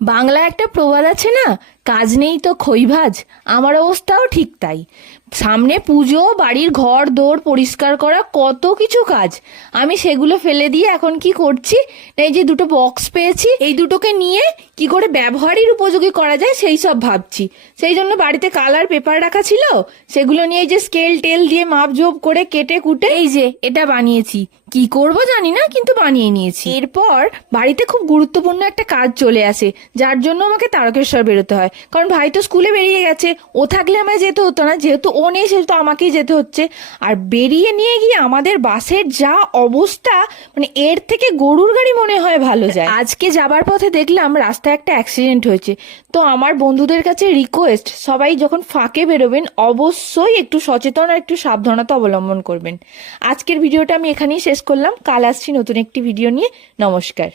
বাংলা একটা প্রবাদ আছে না, কাজ নেই তো খই ভাজ। আমার অবস্থাও ঠিক তাই। সামনে পুজো, বাড়ির ঘর দোর পরিষ্কার করা, কত কিছু কাজ। আমি সেগুলো ফেলে দিয়ে এখন কি করছি, এই যে দুটো বক্স পেয়েছি, এই দুটোকে নিয়ে কি করে ব্যবহারের উপযোগী করা যায় সেই সব ভাবছি। সেই জন্য বাড়িতে কালার পেপার রাখা ছিল, সেগুলো নিয়ে এই যে স্কেল টেল দিয়ে মাপঝোপ করে কেটে কুটে এই যে এটা বানিয়েছি। কি করব জানি না, কিন্তু বানিয়ে নিয়েছি। এরপর বাড়িতে খুব গুরুত্বপূর্ণ একটা কাজ চলে আসে, যার জন্য আমাকে তারকেশ্বর বেরোতে হয়। কারণ ভাই তো স্কুলে বেরিয়ে গেছে, ও থাকলে আমায় যেতে হতো না, যেহেতু ও নেই সেহেতু আমাকেই যেতে হচ্ছে। আর বেরিয়ে নিয়ে গিয়ে আমাদের বাসের যা অবস্থা, মানে এর থেকে গরুর গাড়ি মনে হয় ভালো যায়। আজকে যাবার পথে দেখলাম রাস্তায় একটা অ্যাক্সিডেন্ট হয়েছে। তো আমার বন্ধুদের কাছে রিকোয়েস্ট, সবাই যখন ফাঁকে বেরোবেন অবশ্যই একটু সচেতন আর একটু সাবধানতা অবলম্বন করবেন। আজকের ভিডিওটা আমি এখানেই শেষ করলাম। কাল আসছি নতুন একটি ভিডিও নিয়ে। নমস্কার।